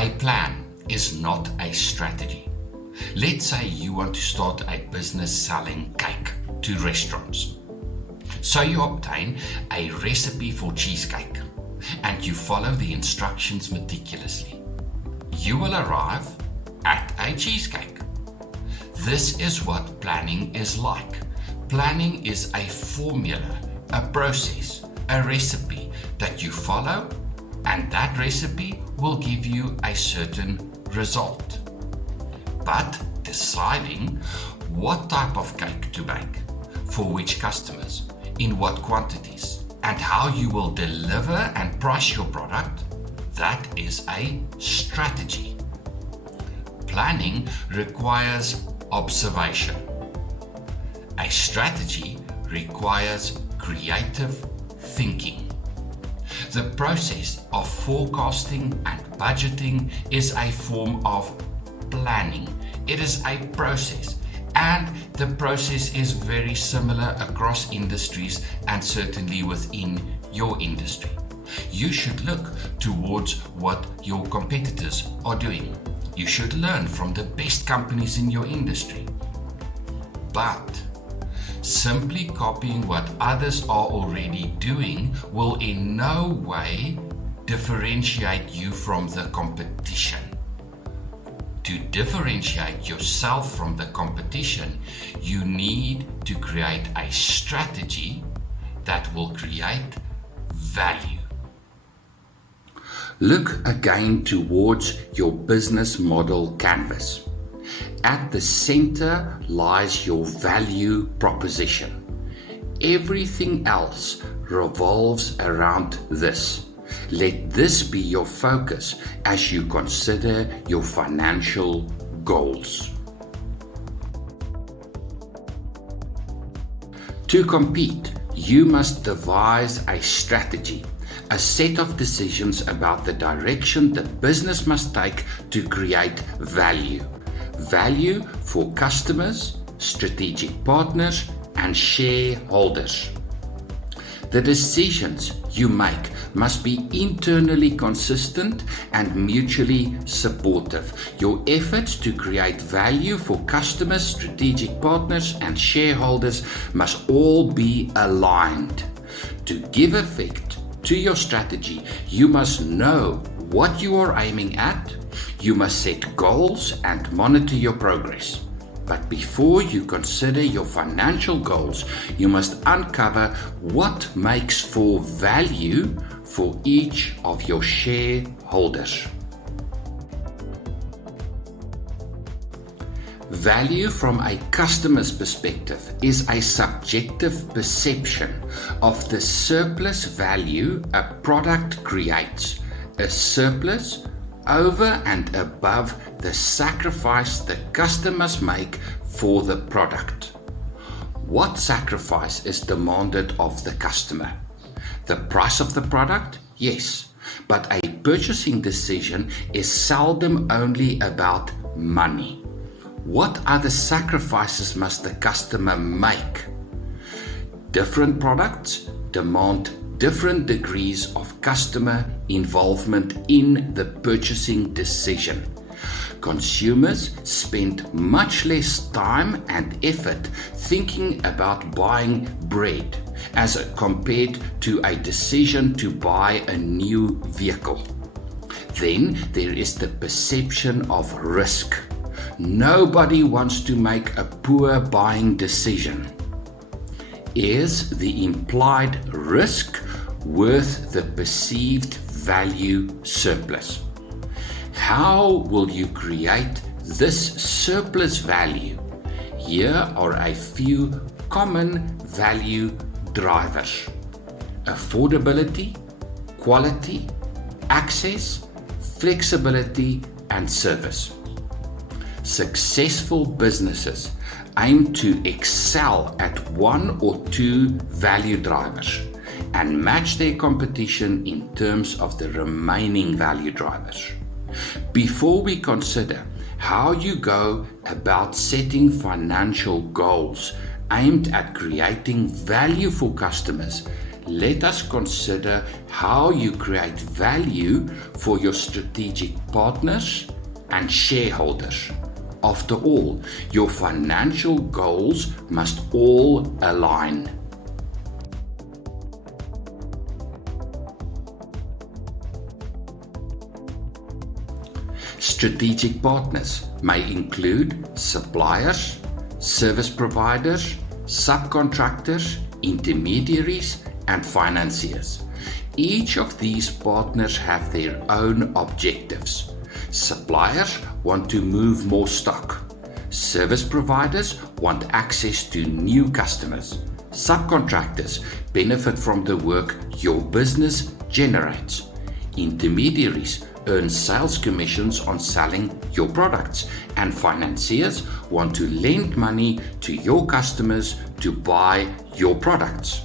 A plan is not a strategy. Let's say you want to start a business selling cake to restaurants. So you obtain a recipe for cheesecake and you follow the instructions meticulously. You will arrive at a cheesecake. This is what planning is like. Planning is a formula, a process, a recipe that you follow, and that recipe will give you a certain result. But deciding what type of cake to bake, for which customers, in what quantities, and how you will deliver and price your product, that is a strategy. Planning requires observation. A strategy requires creative thinking. The process of forecasting and budgeting is a form of planning. It is a process, and the process is very similar across industries and certainly within your industry. You should look towards what your competitors are doing. You should learn from the best companies in your industry. But simply copying what others are already doing will in no way differentiate you from the competition. To differentiate yourself from the competition, you need to create a strategy that will create value. Look again towards your business model canvas. At the center lies your value proposition. Everything else revolves around this. Let this be your focus as you consider your financial goals. To compete, you must devise a strategy, a set of decisions about the direction the business must take to create value. Value for customers, strategic partners, and shareholders. The decisions you make must be internally consistent and mutually supportive. Your efforts to create value for customers, strategic partners, and shareholders must all be aligned. To give effect to your strategy, you must know what you are aiming at. You must set goals and monitor your progress. But before you consider your financial goals, you must uncover what makes for value for each of your shareholders. Value from a customer's perspective is a subjective perception of the surplus value a product creates, a surplus over and above the sacrifice the customers make for the product. What sacrifice is demanded of the customer? The price of the product? Yes, but a purchasing decision is seldom only about money. What other sacrifices must the customer make? Different products demand different degrees of customer involvement in the purchasing decision. Consumers spend much less time and effort thinking about buying bread as compared to a decision to buy a new vehicle. Then there is the perception of risk. Nobody wants to make a poor buying decision. Is the implied risk worth the perceived value surplus? How will you create this surplus value? Here are a few common value drivers: affordability, quality, access, flexibility, and service. Successful businesses aim to excel at one or two value drivers and match their competition in terms of the remaining value drivers. Before we consider how you go about setting financial goals aimed at creating value for customers, let us consider how you create value for your strategic partners and shareholders. After all, your financial goals must all align. Strategic partners may include suppliers, service providers, subcontractors, intermediaries, and financiers. Each of these partners have their own objectives. Suppliers want to move more stock. Service providers want access to new customers. Subcontractors benefit from the work your business generates. Intermediaries earn sales commissions on selling your products, and financiers want to lend money to your customers to buy your products.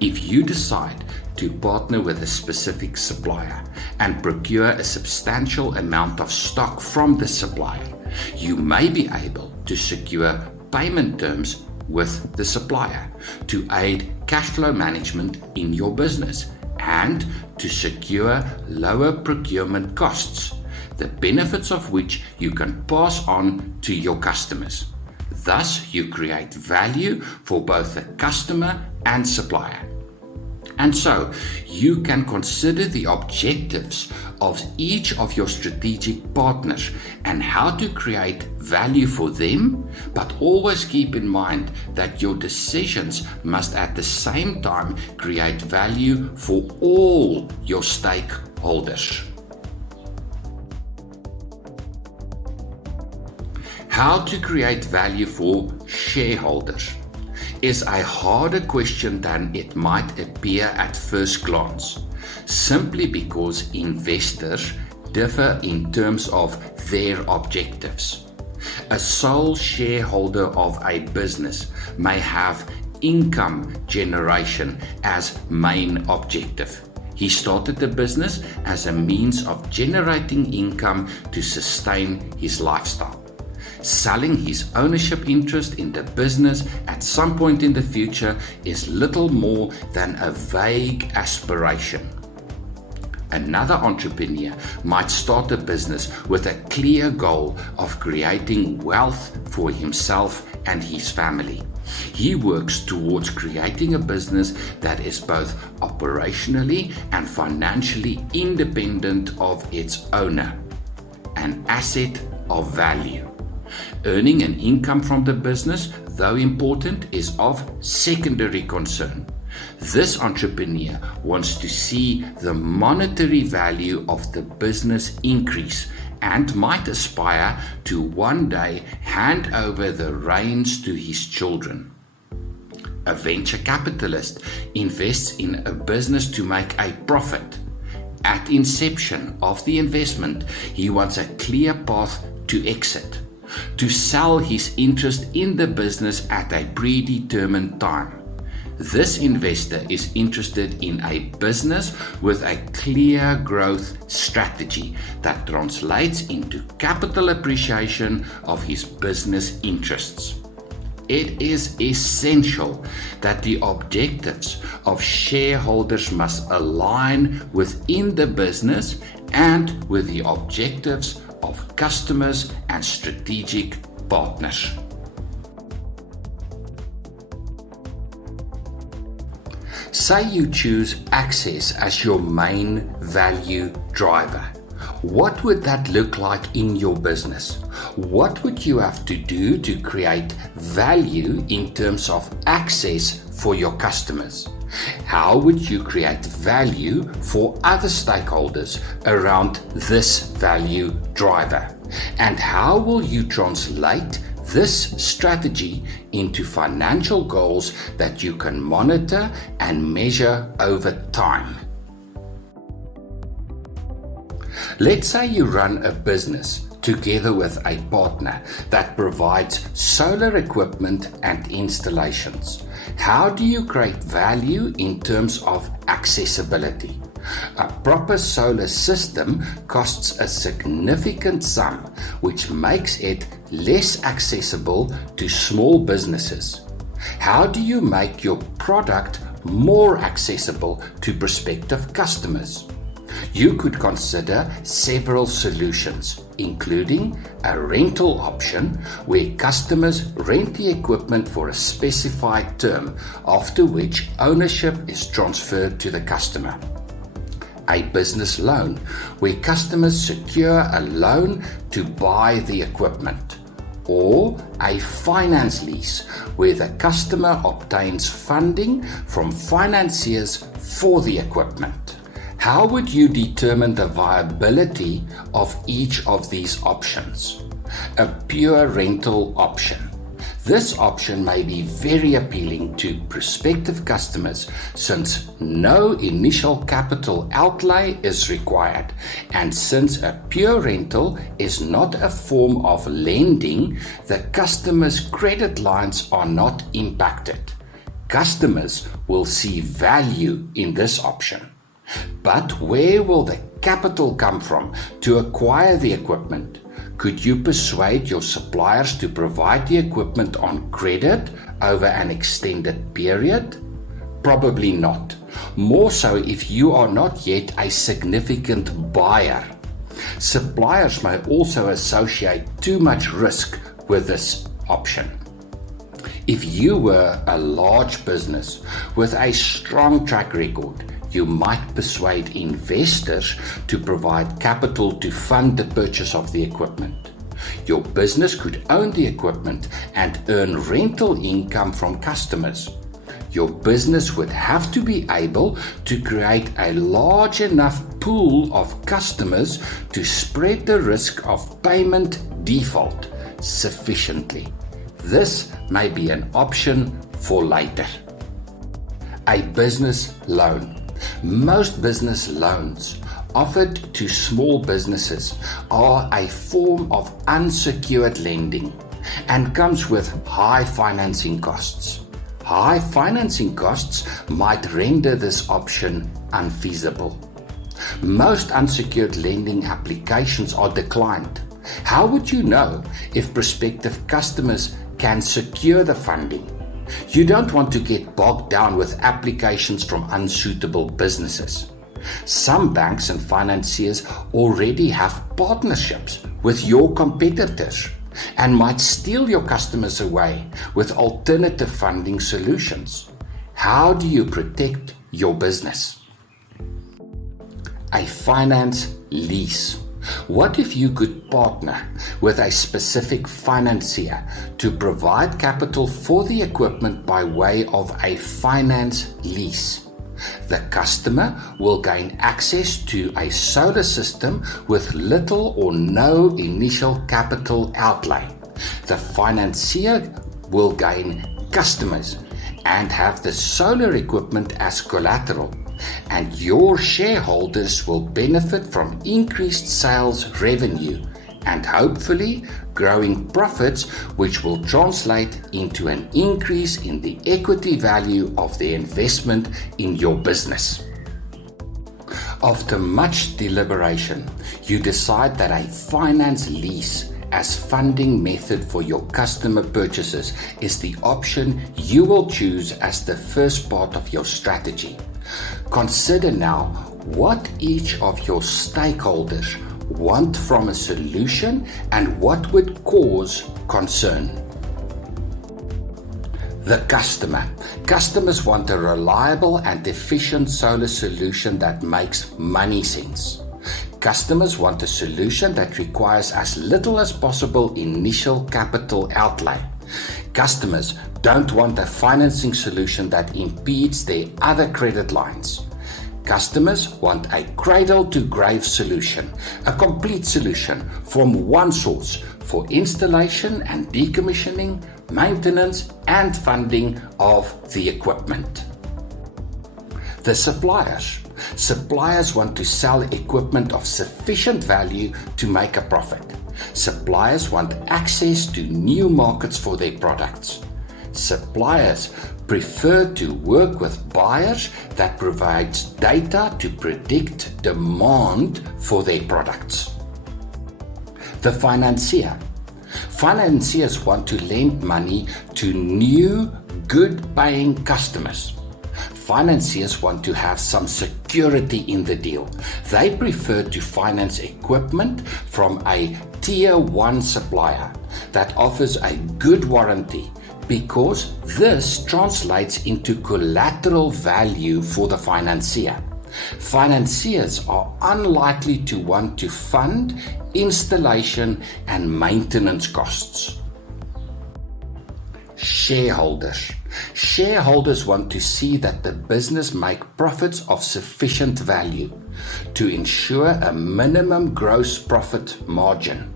If you decide to partner with a specific supplier and procure a substantial amount of stock from the supplier, you may be able to secure payment terms with the supplier to aid cash flow management in your business and to secure lower procurement costs, the benefits of which you can pass on to your customers. Thus, you create value for both the customer and supplier. And so, you can consider the objectives of each of your strategic partners and how to create value for them, but always keep in mind that your decisions must at the same time create value for all your stakeholders. How to create value for shareholders is a harder question than it might appear at first glance, simply because investors differ in terms of their objectives. A sole shareholder of a business may have income generation as main objective. He started the business as a means of generating income to sustain his lifestyle. Selling his ownership interest in the business at some point in the future is little more than a vague aspiration. Another entrepreneur might start a business with a clear goal of creating wealth for himself and his family. He works towards creating a business that is both operationally and financially independent of its owner, an asset of value. Earning an income from the business, though important, is of secondary concern. This entrepreneur wants to see the monetary value of the business increase and might aspire to one day hand over the reins to his children. A venture capitalist invests in a business to make a profit. At inception of the investment, he wants a clear path to exit, to sell his interest in the business at a predetermined time. This investor is interested in a business with a clear growth strategy that translates into capital appreciation of his business interests. It is essential that the objectives of shareholders must align within the business and with the objectives of customers and strategic partners. Say you choose access as your main value driver. What would that look like in your business? What would you have to do to create value in terms of access for your customers? How would you create value for other stakeholders around this value driver? And how will you translate this strategy into financial goals that you can monitor and measure over time? Let's say you run a business together with a partner that provides solar equipment and installations. How do you create value in terms of accessibility? A proper solar system costs a significant sum, which makes it less accessible to small businesses. How do you make your product more accessible to prospective customers. You could consider several solutions, including a rental option where customers rent the equipment for a specified term, after which ownership is transferred to the customer. A business loan where customers secure a loan to buy the equipment. Or a finance lease where the customer obtains funding from financiers for the equipment. How would you determine the viability of each of these options? A pure rental option. This option may be very appealing to prospective customers since no initial capital outlay is required, and since a pure rental is not a form of lending, the customer's credit lines are not impacted. Customers will see value in this option. But where will the capital come from to acquire the equipment? Could you persuade your suppliers to provide the equipment on credit over an extended period? Probably not. More so if you are not yet a significant buyer. Suppliers may also associate too much risk with this option. If you were a large business with a strong track record, you might persuade investors to provide capital to fund the purchase of the equipment. Your business could own the equipment and earn rental income from customers. Your business would have to be able to create a large enough pool of customers to spread the risk of payment default sufficiently. This may be an option for later. A business loan. Most business loans offered to small businesses are a form of unsecured lending and comes with high financing costs. High financing costs might render this option unfeasible. Most unsecured lending applications are declined. How would you know if prospective customers can secure the funding? You don't want to get bogged down with applications from unsuitable businesses. Some banks and financiers already have partnerships with your competitors and might steal your customers away with alternative funding solutions. How do you protect your business? A finance lease. What if you could partner with a specific financier to provide capital for the equipment by way of a finance lease? The customer will gain access to a solar system with little or no initial capital outlay. The financier will gain customers and have the solar equipment as collateral, and your shareholders will benefit from increased sales revenue and hopefully growing profits, which will translate into an increase in the equity value of the investment in your business. After much deliberation, you decide that a finance lease as funding method for your customer purchases is the option you will choose as the first part of your strategy. Consider now what each of your stakeholders want from a solution and what would cause concern. The customer. Customers want a reliable and efficient solar solution that makes money sense. Customers want a solution that requires as little as possible initial capital outlay. Customers don't want a financing solution that impedes their other credit lines. Customers want a cradle-to-grave solution, a complete solution from one source for installation and decommissioning, maintenance, and funding of the equipment. The suppliers. Suppliers want to sell equipment of sufficient value to make a profit. Suppliers want access to new markets for their products. Suppliers prefer to work with buyers that provides data to predict demand for their products. The financier. Financiers want to lend money to new, good-paying customers. Financiers want to have some security in the deal. They prefer to finance equipment from a tier 1 supplier that offers a good warranty, because this translates into collateral value for the financier. Financiers are unlikely to want to fund installation and maintenance costs. Shareholders want to see that the business make profits of sufficient value to ensure a minimum gross profit margin,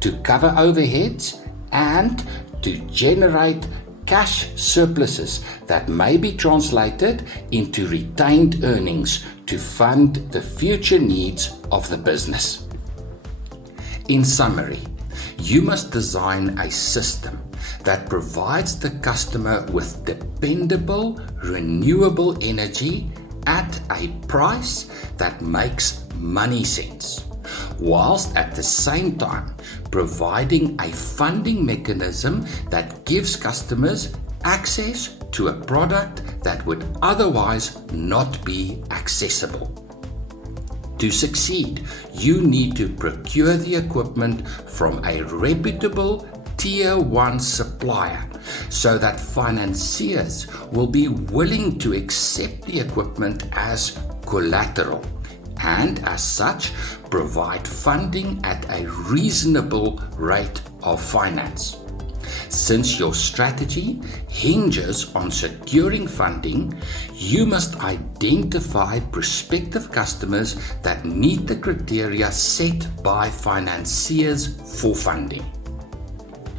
to cover overheads, and to generate cash surpluses that may be translated into retained earnings to fund the future needs of the business. In summary, you must design a system that provides the customer with dependable, renewable energy at a price that makes money sense, whilst at the same time providing a funding mechanism that gives customers access to a product that would otherwise not be accessible. To succeed, you need to procure the equipment from a reputable tier 1 supplier so that financiers will be willing to accept the equipment as collateral, and as such provide funding at a reasonable rate of finance. Since your strategy hinges on securing funding, you must identify prospective customers that meet the criteria set by financiers for funding.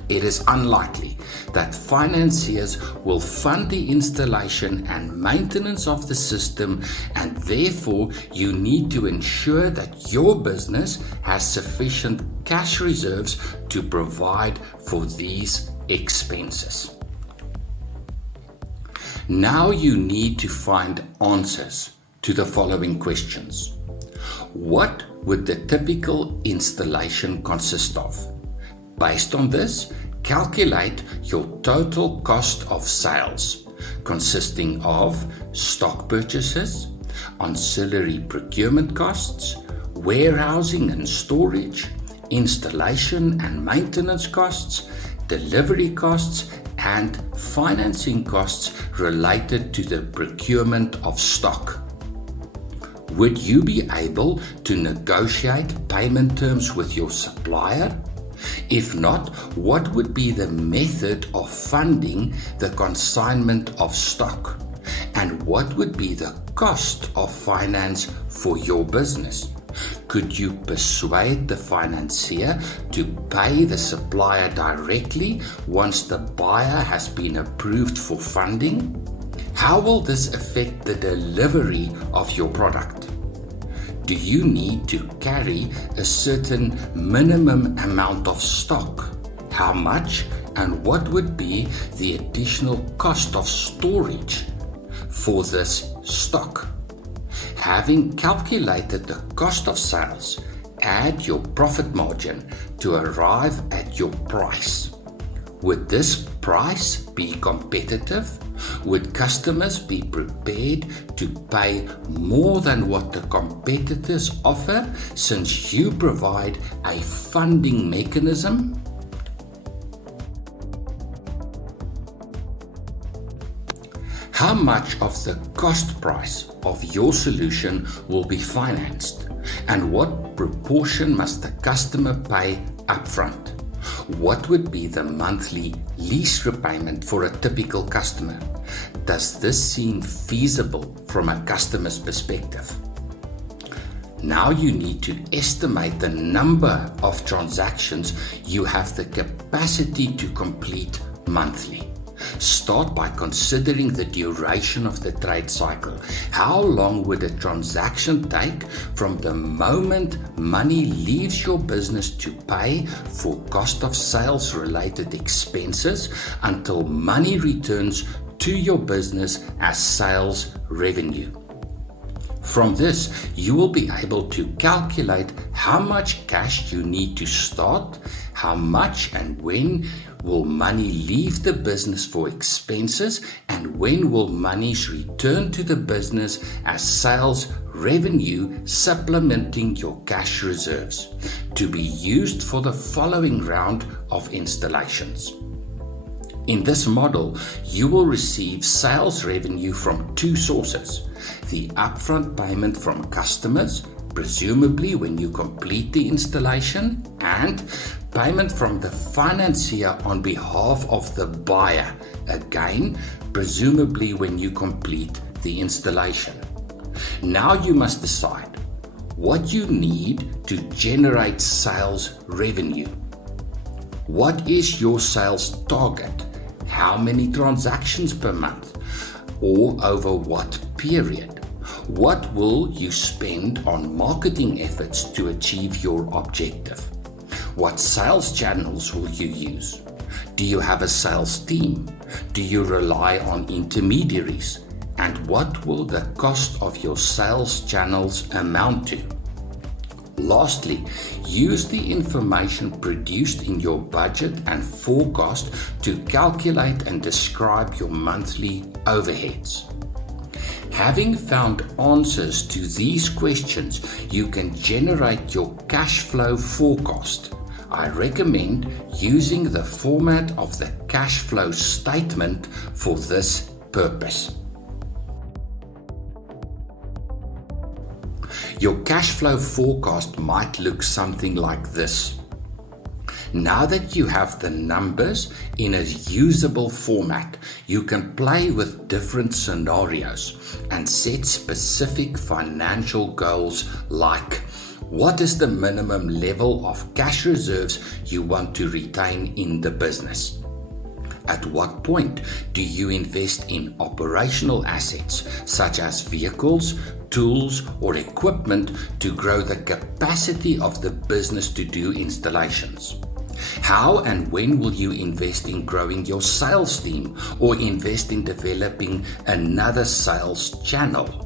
It is unlikely that financiers will fund the installation and maintenance of the system, and therefore you need to ensure that your business has sufficient cash reserves to provide for these expenses. Now you need to find answers to the following questions. What would the typical installation consist of? Based on this, calculate your total cost of sales, consisting of stock purchases, ancillary procurement costs, warehousing and storage, installation and maintenance costs, delivery costs, and financing costs related to the procurement of stock. Would you be able to negotiate payment terms with your supplier? If not, what would be the method of funding the consignment of stock? And what would be the cost of finance for your business? Could you persuade the financier to pay the supplier directly once the buyer has been approved for funding? How will this affect the delivery of your product? Do you need to carry a certain minimum amount of stock? How much, and what would be the additional cost of storage for this stock? Having calculated the cost of sales, add your profit margin to arrive at your price. Would this price be competitive? Would customers be prepared to pay more than what the competitors offer, since you provide a funding mechanism? How much of the cost price of your solution will be financed, and what proportion must the customer pay upfront? What would be the monthly lease repayment for a typical customer? Does this seem feasible from a customer's perspective? Now you need to estimate the number of transactions you have the capacity to complete monthly. Start by considering the duration of the trade cycle. How long would a transaction take from the moment money leaves your business to pay for cost of sales related expenses until money returns to your business as sales revenue? From this, you will be able to calculate how much cash you need to start, how much and when will money leave the business for expenses, and when will monies return to the business as sales revenue supplementing your cash reserves to be used for the following round of installations. In this model, you will receive sales revenue from two sources: the upfront payment from customers, presumably when you complete the installation, and payment from the financier on behalf of the buyer, again, presumably when you complete the installation. Now you must decide what you need to generate sales revenue. What is your sales target? How many transactions per month? Or over what period? What will you spend on marketing efforts to achieve your objective? What sales channels will you use? Do you have a sales team? Do you rely on intermediaries? And what will the cost of your sales channels amount to? Lastly, use the information produced in your budget and forecast to calculate and describe your monthly overheads. Having found answers to these questions, you can generate your cash flow forecast. I recommend using the format of the cash flow statement for this purpose. Your cash flow forecast might look something like this. Now that you have the numbers in a usable format, you can play with different scenarios and set specific financial goals like: what is the minimum level of cash reserves you want to retain in the business? At what point do you invest in operational assets such as vehicles, tools, or equipment to grow the capacity of the business to do installations? How and when will you invest in growing your sales team or invest in developing another sales channel?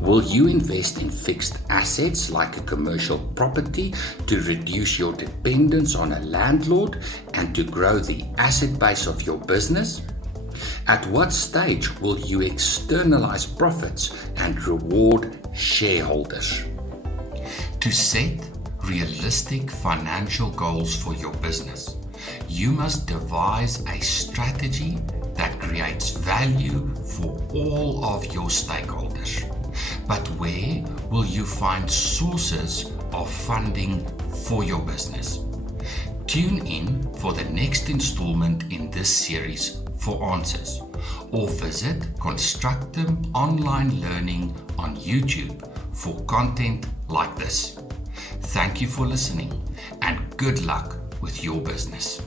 Will you invest in fixed assets like a commercial property to reduce your dependence on a landlord and to grow the asset base of your business? At what stage will you externalize profits and reward shareholders? To set realistic financial goals for your business, you must devise a strategy that creates value for all of your stakeholders. But where will you find sources of funding for your business? Tune in for the next installment in this series for answers, or visit Constructive Online Learning on YouTube for content like this. Thank you for listening, and good luck with your business.